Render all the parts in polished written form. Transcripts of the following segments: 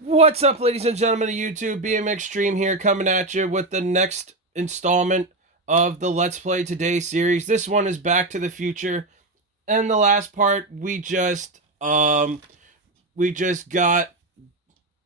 What's up, ladies and gentlemen of YouTube? BMX Stream here, coming at you with the next installment of the Let's Play Today series. This one is Back to the Future, and the last part we just got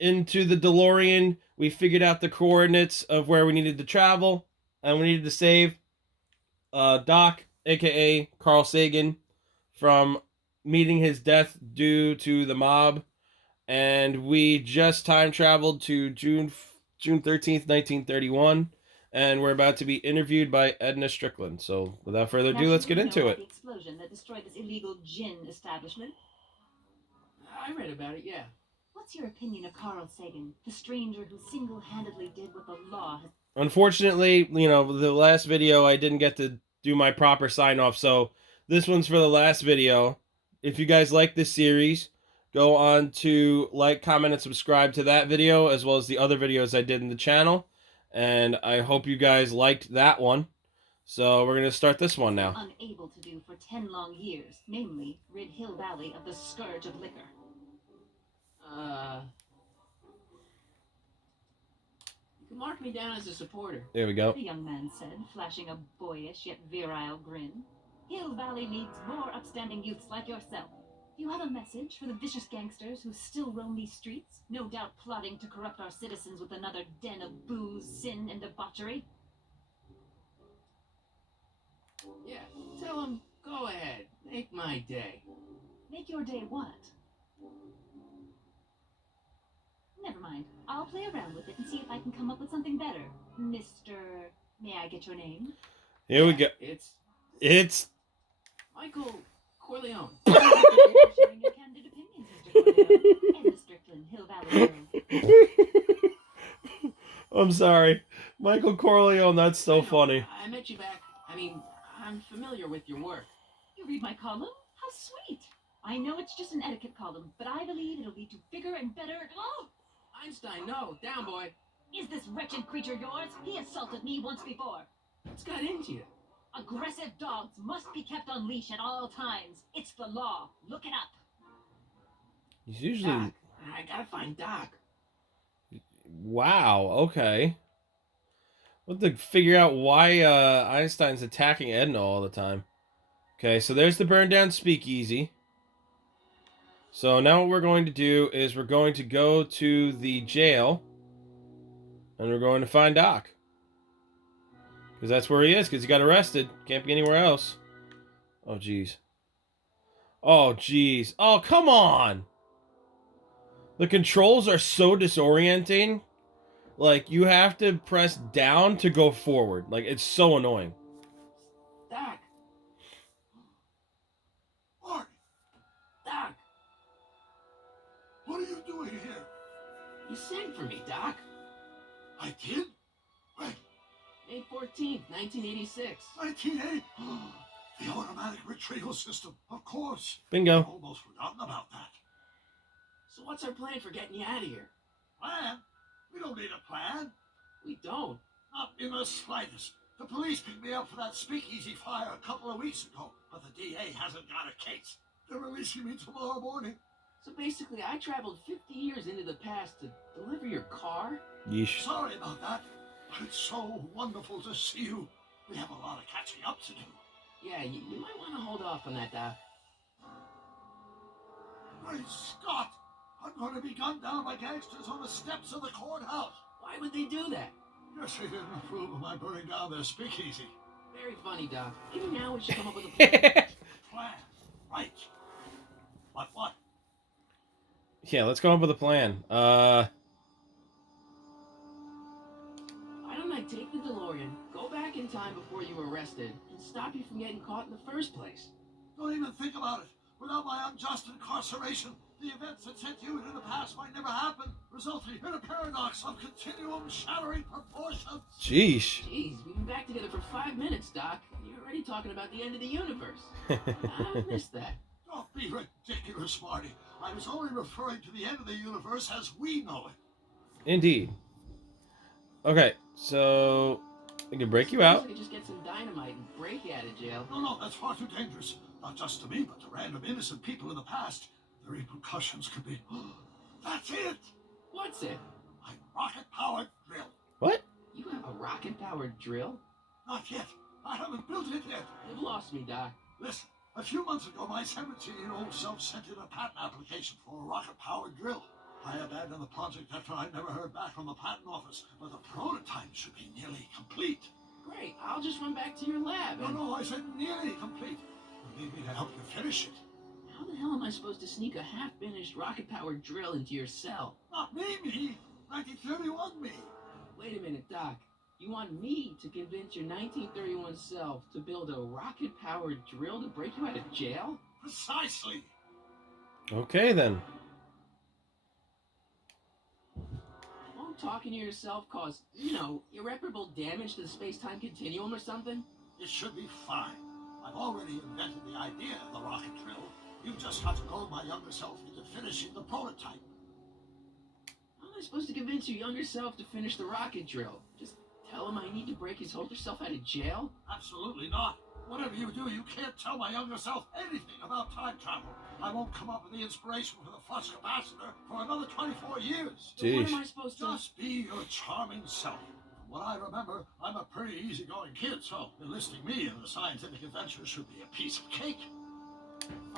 into the DeLorean. We figured out the coordinates of where we needed to travel, and we needed to save Doc, aka Carl Sagan, from meeting his death due to the mob. And we just time traveled to June 13th, 1931, and we're about to be interviewed by Edna Strickland. So, without further ado, let's get into it. The explosion that destroyed this illegal gin establishment. I read about it, yeah. What's your opinion of Carl Sagan, the stranger who single-handedly did what the law has... Unfortunately, the last video I didn't get to do my proper sign-off, so this one's for the last video. If you guys like this series, go on to like, comment, and subscribe to that video, as well as the other videos I did in the channel. And I hope you guys liked that one. So we're going to start this one now. Unable to do for 10 long years, namely, rid Hill Valley of the scourge of liquor. You can mark me down as a supporter. There we go. The young man said, flashing a boyish yet virile grin. Hill Valley needs more upstanding youths like yourself. Do you have a message for the vicious gangsters who still roam these streets, no doubt plotting to corrupt our citizens with another den of booze, sin, and debauchery? Yeah, tell them, go ahead, make my day. Make your day what? Never mind. I'll play around with it and see if I can come up with something better. Mr. May I get your name? Here we go. It's Michael Corleone. Thank you for sharing your candid opinions, Mr. Corleone. Edna Strickland, Hill Valley girl. I'm sorry. Michael Corleone, that's so funny. I met you back. I'm familiar with your work. You read my column? How sweet. I know it's just an etiquette column, but I believe it'll lead to bigger and better... Oh! Einstein, no. Down, boy. Is this wretched creature yours? He assaulted me once before. What's got into you? Aggressive dogs must be kept on leash at all times. It's the law. Look it up. He's usually... Doc. I gotta find Doc. Wow, okay. We'll have to figure out why Einstein's attacking Edna all the time. Okay, so there's the burned down speakeasy. So now what we're going to do is we're going to go to the jail. And we're going to find Doc. Because that's where he is, because he got arrested. Can't be anywhere else. Oh, jeez. Oh, jeez. Oh, come on! The controls are so disorienting. Like, you have to press down to go forward. Like, it's so annoying. Doc. Mark! Doc. What are you doing here? You sent for me, Doc. I did? When? May 14th, 1986. 1980? The automatic retrieval system, of course. Bingo. Almost forgotten about that. So what's our plan for getting you out of here? Plan? We don't need a plan. We don't. Not in the slightest. The police picked me up for that speakeasy fire a couple of weeks ago, but the DA hasn't got a case. They're releasing me tomorrow morning. So basically, I traveled 50 years into the past to deliver your car? Yeesh. Sorry about that, but it's so wonderful to see you. We have a lot of catching up to do. Yeah, you might want to hold off on that, Doc. Great Scott! I'm going to be gunned down by gangsters on the steps of the courthouse. Why would they do that? Guess they didn't approve of my burning down their speakeasy. Very funny, Doc. Maybe now we should come up with a plan. Plan? Right. What? Yeah, let's come up with a plan. Why don't I take the DeLorean, go back in time before you were arrested, and stop you from getting caught in the first place? Don't even think about it. Without my unjust incarceration, the events that sent you into the past might never happen, resulting in a paradox of continuum shattering proportions. Jeesh. Jeez, we've been back together for 5 minutes, Doc. You're already talking about the end of the universe. I missed that. Don't be ridiculous, Marty. I was only referring to the end of the universe as we know it. Indeed. Okay, so we can break you out. I could just get some dynamite and break you out of jail. No, that's far too dangerous. Not just to me, but to random innocent people in the past. The repercussions could be... That's it! What's it? My rocket-powered drill. What? You have a rocket-powered drill? Not yet. I haven't built it yet. You've lost me, Doc. Listen, a few months ago, my 17-year-old self sent in a patent application for a rocket-powered drill. I abandoned the project after I never heard back from the patent office, but the prototype should be nearly complete. Great, I'll just run back to your lab and... No, I said nearly complete. You need me to help you finish it. How the hell am I supposed to sneak a half-finished rocket-powered drill into your cell? Not me. 1931 me. Wait a minute, Doc. You want me to convince your 1931 self to build a rocket-powered drill to break you out of jail? Precisely. Okay, then. Won't talking to yourself cause, irreparable damage to the space-time continuum or something? It should be fine. I've already invented the idea of the rocket drill. You just have to goad my younger self into finishing the prototype. How am I supposed to convince your younger self to finish the rocket drill? Just tell him I need to break his older self out of jail? Absolutely not. Whatever you do, you can't tell my younger self anything about time travel. I won't come up with the inspiration for the flux capacitor for another 24 years. So what Jeez. am I supposed to... Just be your charming self. From what I remember, I'm a pretty easygoing kid, so enlisting me in the scientific adventure should be a piece of cake.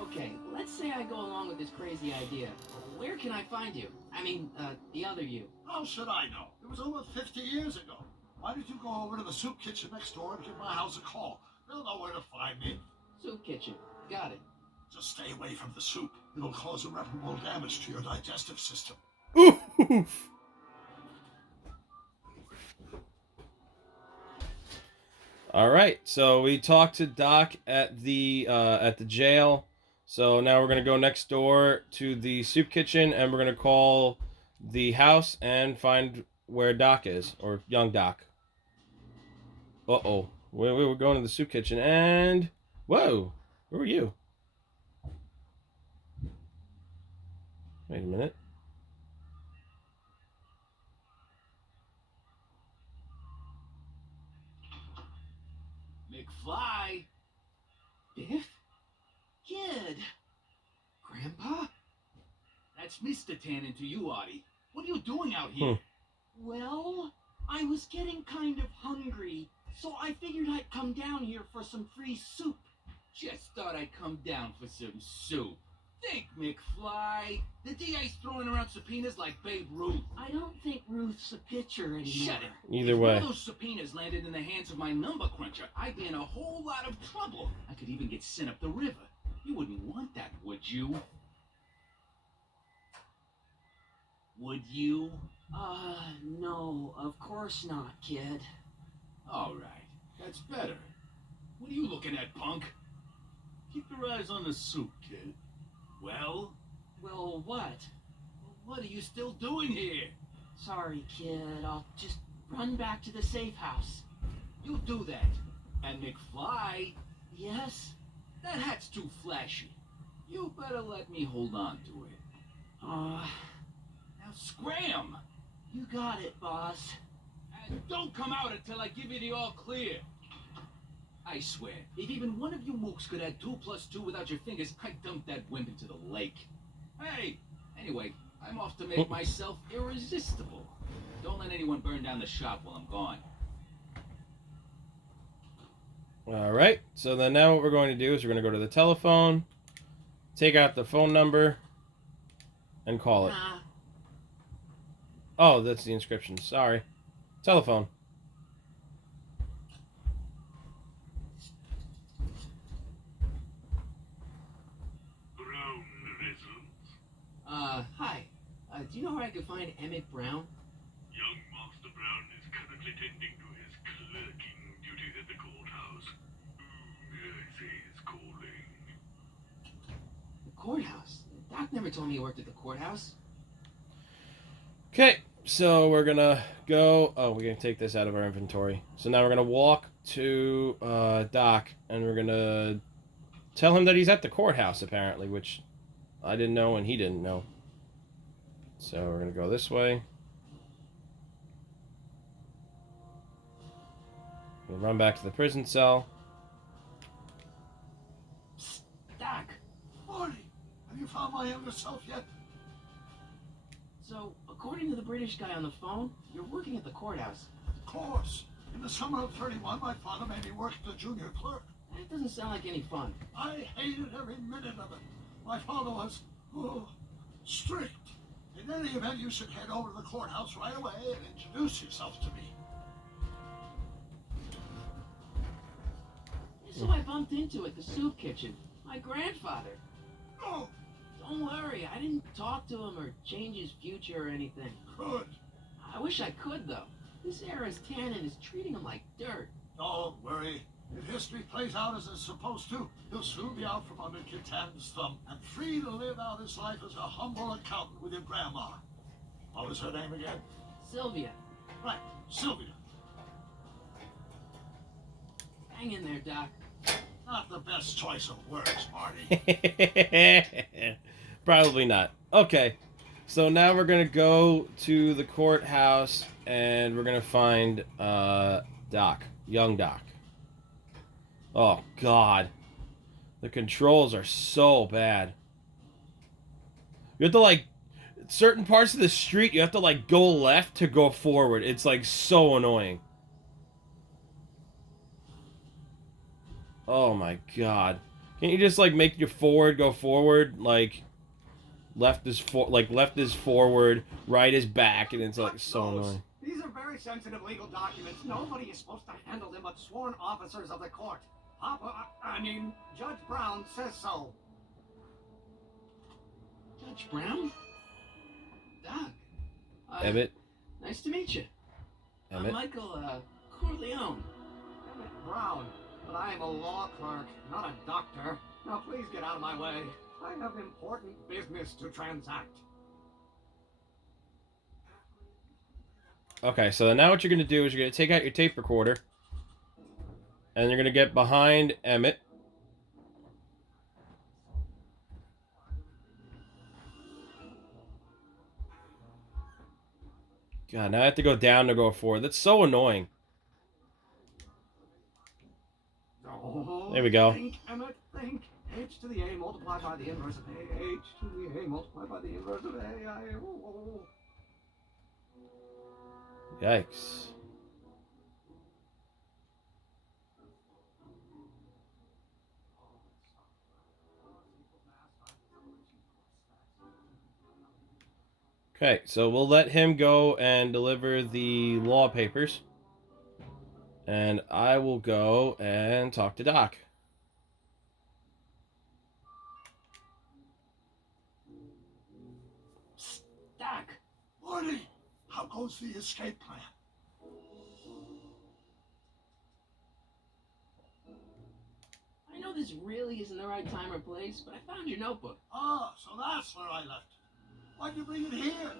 Okay, let's say I go along with this crazy idea. Where can I find you? I mean, the other you. How should I know? It was over 50 years ago. Why don't you go over to the soup kitchen next door and give my house a call? They'll know where to find me. Soup kitchen. Got it. Just stay away from the soup. It'll cause irreparable damage to your digestive system. Oof. All right, so we talked to Doc at the jail. So now we're gonna go next door to the soup kitchen, and we're gonna call the house and find where Doc is, or young Doc. Uh-oh, we're going to the soup kitchen, and whoa, who are you? Wait a minute. McFly? Biff? Kid? Grandpa? That's Mr. Tannen to you, Artie. What are you doing out here? Well, I was getting kind of hungry, so I figured I'd come down here for some free soup. Just thought I'd come down for some soup. Think, McFly. The DA's throwing around subpoenas like Babe Ruth. I don't think Ruth's a pitcher anymore. Shut it. Either If way. one of those subpoenas landed in the hands of my number cruncher, I'd be in a whole lot of trouble. I could even get sent up the river. You wouldn't want that, would you? Would you? No, of course not, kid. All right. That's better. What are you looking at, punk? Keep your eyes on the soup, kid. Well, Well, what? what are you still doing here? Sorry, kid, I'll just run back to the safe house. You do that. And McFly, Yes? that hat's too flashy. You better let me hold on to it. Uh, Now scram! you got it, boss. And don't come out until I give you the all clear. I swear, if even one of you mooks could add 2 plus 2 without your fingers, I'd dump that wimp into the lake. Hey, anyway, I'm off to make myself irresistible. Don't let anyone burn down the shop while I'm gone. All right, so then now what we're going to do is we're going to go to the telephone, take out the phone number, and call it. Nah, Oh, that's the inscription. Sorry. Telephone. Brown residence. Hi. Do you know where I could find Emmett Brown? Young Master Brown is currently tending to his clerking duties at the courthouse. I say he's calling. The courthouse? Doc never told me he worked at the courthouse. Okay, so we're going to go... Oh, we're going to take this out of our inventory. So now we're going to walk to Doc, and we're going to tell him that he's at the courthouse, apparently, which I didn't know and he didn't know. So we're going to go this way. We'll run back to the prison cell. Doc, Marty, have you found my younger self yet? So, according to the British guy on the phone, you're working at the courthouse. Of course. In the summer of 31, my father made me work as a junior clerk. That doesn't sound like any fun. I hated every minute of it. My father was, strict. In any event, you should head over to the courthouse right away and introduce yourself to me. This is who I bumped into at the soup kitchen. My grandfather. Oh, Don't worry, I didn't talk to him or change his future or anything. good. I wish I could, though. This era's tannin is treating him like dirt. Don't worry. If history plays out as it's supposed to, he'll soon be out from under Kit Tan's thumb and free to live out his life as a humble accountant with your grandma. What was her name again? Sylvia, Right, Sylvia. hang in there, Doc. Not the best choice of words, Marty. Probably not. Okay. So now we're going to go to the courthouse and we're going to find Doc. Young Doc. Oh, God. The controls are so bad. You have to, like, certain parts of the street, you have to, like, go left to go forward. It's, like, so annoying. Oh, my God. Can't you just, like, make your forward go forward? Like, left is forward, right is back, and it's, like, so annoying. These are very sensitive legal documents. Nobody is supposed to handle them but sworn officers of the court. Judge Brown says so. Judge Brown? Doc. Emmett? Nice to meet you. Emmett? I'm Michael, Corleone. Emmett Brown, but I am a law clerk, not a doctor. Now please get out of my way. I have important business to transact. Okay, so now what you're going to do is you're going to take out your tape recorder. And you're going to get behind Emmett. God, now I have to go down to go forward. That's so annoying. Oh, There we go. Think, Emmett, think. H to the A multiplied by the inverse of A. H to the A multiplied by the inverse of A. Yikes. Okay, so we'll let him go and deliver the law papers. And I will go and talk to Doc. Doc. Marty, how goes the escape plan? I know this really isn't the right time or place, but I found your notebook. Ah, so that's where I left it. Why'd you bring it here?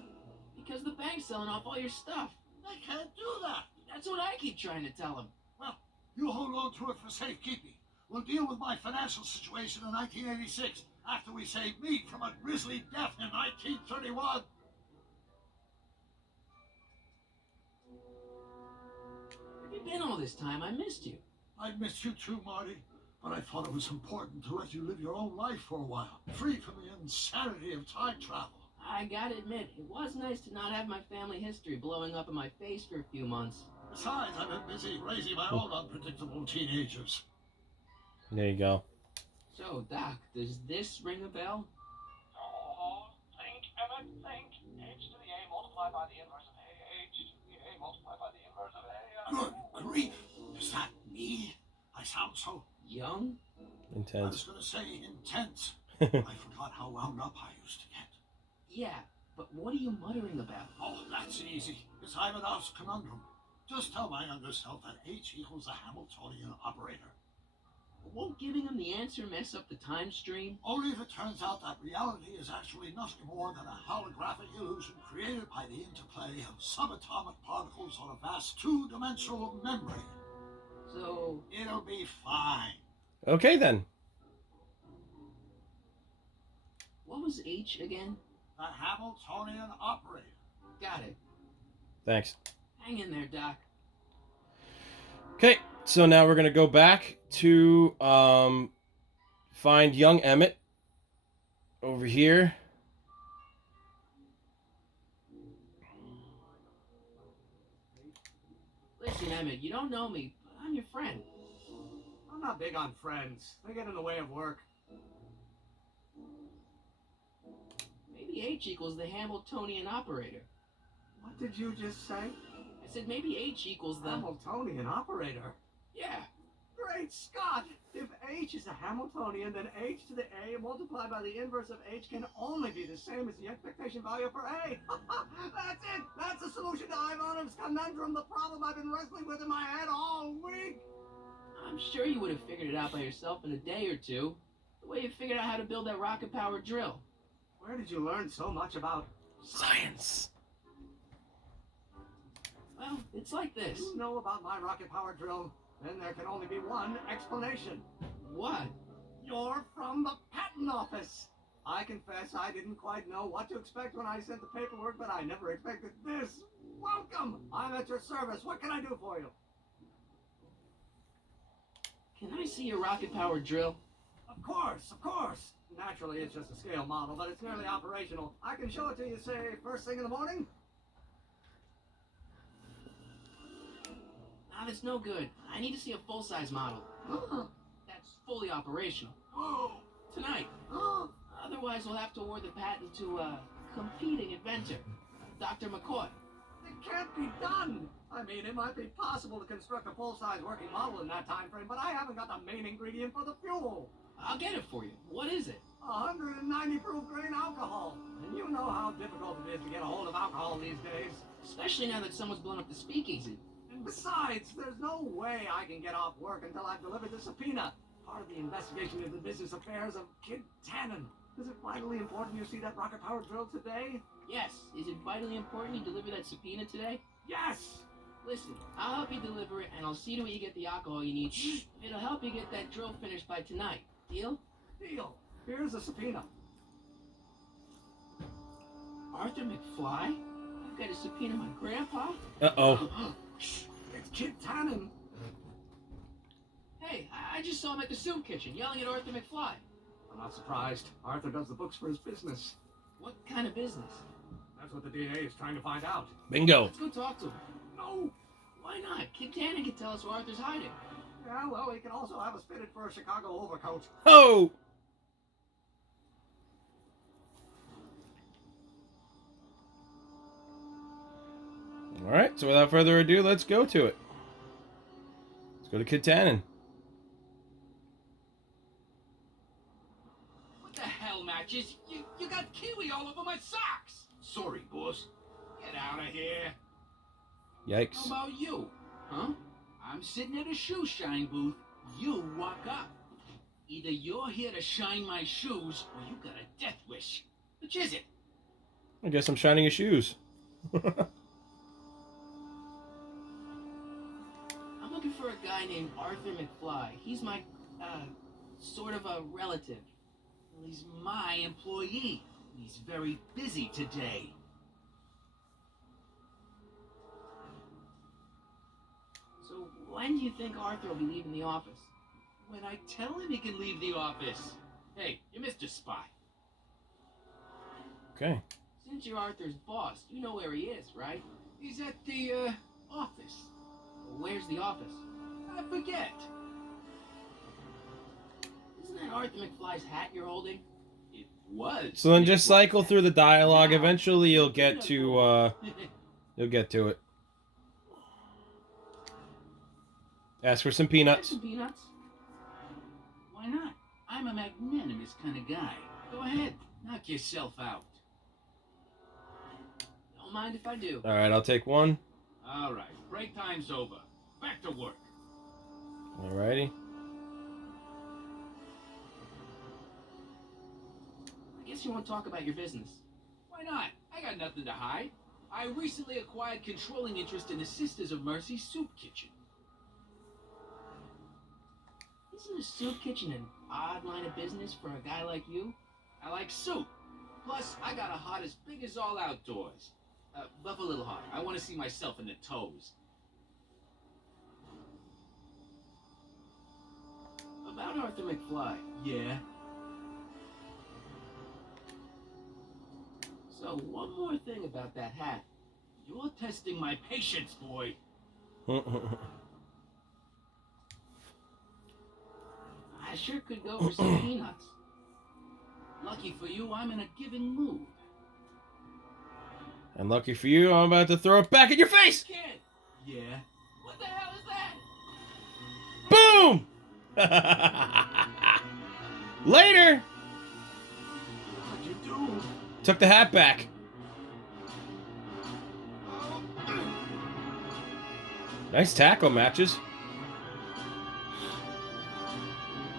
Because the bank's selling off all your stuff. They can't do that. That's what I keep trying to tell them. Well, you hold on to it for safekeeping. We'll deal with my financial situation in 1986 after we save meat from a grisly death in 1931. Where have you been all this time? I missed you. I missed you too, Marty. But I thought it was important to let you live your own life for a while, free from the insanity of time travel. I gotta admit, it was nice to not have my family history blowing up in my face for a few months. Besides, I've been busy raising my own unpredictable teenagers. There you go. So, Doc, does this ring a bell? Oh, think, Emmett, think. H to the A multiplied by the inverse of A. H to the A multiplied by the inverse of A. Good grief. Is that me? I sound so... Young? I was Intense. going to say intense. I forgot how wound up I used to get. Yeah, but what are you muttering about? Oh, that's easy. It's Ivanov's conundrum. Just tell my younger self that H equals the Hamiltonian operator. Won't giving him the answer mess up the time stream? Only if it turns out that reality is actually nothing more than a holographic illusion created by the interplay of subatomic particles on a vast two-dimensional membrane. So, It'll be fine. Okay, then. what was H again? The Hamiltonian operator. Got it. Thanks. Hang in there, Doc. Okay, so now we're going to go back to find young Emmett over here. Listen, Emmett, you don't know me, but I'm your friend. I'm not big on friends. They get in the way of work. Maybe H equals the Hamiltonian operator. What did you just say? I said maybe H equals the... Hamiltonian operator. Yeah. Great Scott! If H is a Hamiltonian, then H to the A multiplied by the inverse of H can only be the same as the expectation value for A. That's it! That's the solution to Ivanov's conundrum, the problem I've been wrestling with in my head all week! I'm sure you would have figured it out by yourself in a day or two. The way you figured out how to build that rocket-powered drill. Where did you learn so much about Science. Well, it's like this. You know about my rocket-powered drill? Then there can only be one explanation. What? You're from the patent office. I confess I didn't quite know what to expect when I sent the paperwork, but I never expected this. Welcome! I'm at your service. What can I do for you? Can I see your rocket-powered drill? Of course, of course. Naturally, it's just a scale model, but it's nearly operational. I can show it to you, say, first thing in the morning. Nah, that's no good. I need to see a full-size model. That's fully operational. Tonight. Otherwise, we'll have to award the patent to a competing inventor, Dr. McCoy. It can't be done. I mean, it might be possible to construct a full-size working model in that time frame, but I haven't got the main ingredient for the fuel. I'll get it for you. What is it? 190 proof grain alcohol. And you know how difficult it is to get a hold of alcohol these days. Especially now that someone's blown up the speakeasy. And besides, there's no way I can get off work until I've delivered the subpoena. Part of the investigation into the business affairs of Kid Tannen. Is it vitally important you see that rocket-powered drill today? Yes. Is it vitally important you deliver that subpoena today? Yes! Listen, I'll help you deliver it, and I'll see to it you get the alcohol you need. It'll help you get that drill finished by tonight. Deal? Deal. Here's a subpoena. Arthur McFly? I've got to subpoena my grandpa? Uh-oh. It's Kid Tannen. Hey, I just saw him at the soup kitchen yelling at Arthur McFly. I'm not surprised. Arthur does the books for his business. What kind of business? That's what the DA is trying to find out. Bingo. Let's go talk to him. No! Why not? Kid Tannen can tell us where Arthur's hiding. Yeah, well, he can also have us fitted for a Chicago overcoat. Oh! Alright, so without further ado, let's go to it. Let's go to Kid Tannen. What the hell, Matches? You got kiwi all over my socks! Sorry, boss. Get out of here. How Yikes. about you? Huh? I'm sitting at a shoe shine booth. You walk up. Either you're here to shine my shoes, or you got a death wish. Which is it? I guess I'm shining his shoes. I'm looking for a guy named Arthur McFly. He's my, sort of a relative. Well, he's my employee. He's very busy today. So when do you think Arthur will be leaving the office? When I tell him he can leave the office. Hey, you're Mr. Spy. Okay. Since you're Arthur's boss, you know where he is, right? He's at the, office. Where's the office? I forget. Isn't that Arthur McFly's hat you're holding? It was. So then just It was. cycle through the dialogue. Now, Eventually you'll get to, you'll get to it. Ask for some peanuts. Some peanuts? Why not? I'm a magnanimous kind of guy. Go ahead, knock yourself out. Don't mind if I do. Alright, I'll take one. All right, break time's over. Back to work. Alrighty. I guess you want to talk about your business. Why not? I got nothing to hide. I recently acquired controlling interest in the Sisters of Mercy soup kitchen. Isn't a soup kitchen an odd line of business for a guy like you? I like soup. Plus, I got a heart as big as all outdoors. Buff a little hard. I want to see myself in the toes. About Arthur McFly. Yeah? So, one more thing about that hat. You're testing my patience, boy. I sure could go for some peanuts. Lucky for you, I'm in a giving mood. And lucky for you, I'm about to throw it back in your face! Kid! Yeah? What the hell is that? Boom! Later! What'd you do? Took the hat back. Nice tackle matches.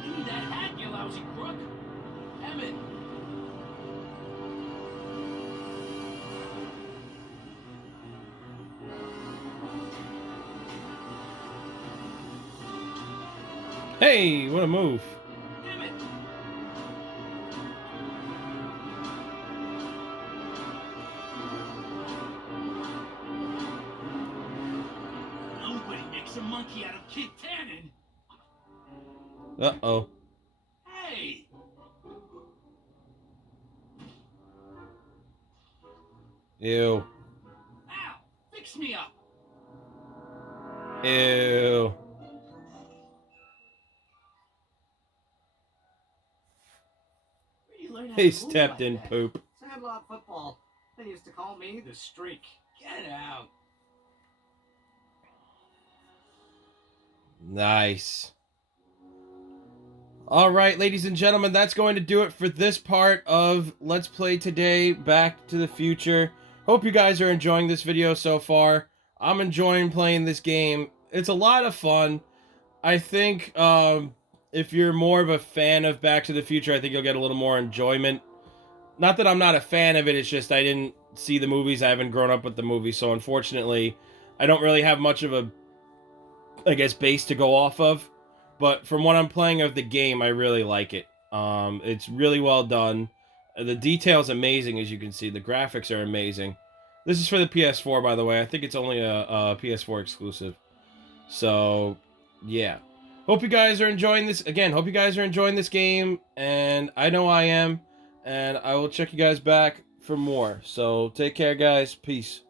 Give me that hat, you lousy crook. Emmett! Hey, what a move. Emmett! Nobody makes a monkey out of Kid Tannen. Uh-oh. Hey! Ew. Ow! Fix me up! Ew. Where'd you learn how He to move stepped like in that? poop. Sandlot football. They used to call me the Streak. Get out! Nice. All right, ladies and gentlemen, that's going to do it for this part of Let's Play Today Back to the Future. Hope you guys are enjoying this video so far. I'm enjoying playing this game. It's a lot of fun. I think if you're more of a fan of Back to the Future, I think you'll get a little more enjoyment. Not that I'm not a fan of it, it's just I didn't see the movies. I haven't grown up with the movies, so unfortunately, I don't really have much of a, I guess, base to go off of. But from what I'm playing of the game, I really like it. It's really well done. The detail's amazing, as you can see. The graphics are amazing. This is for the PS4, by the way. I think it's only a PS4 exclusive. So, yeah. Hope you guys are enjoying this. Again, hope you guys are enjoying this game. And I know I am. And I will check you guys back for more. So, take care, guys. Peace.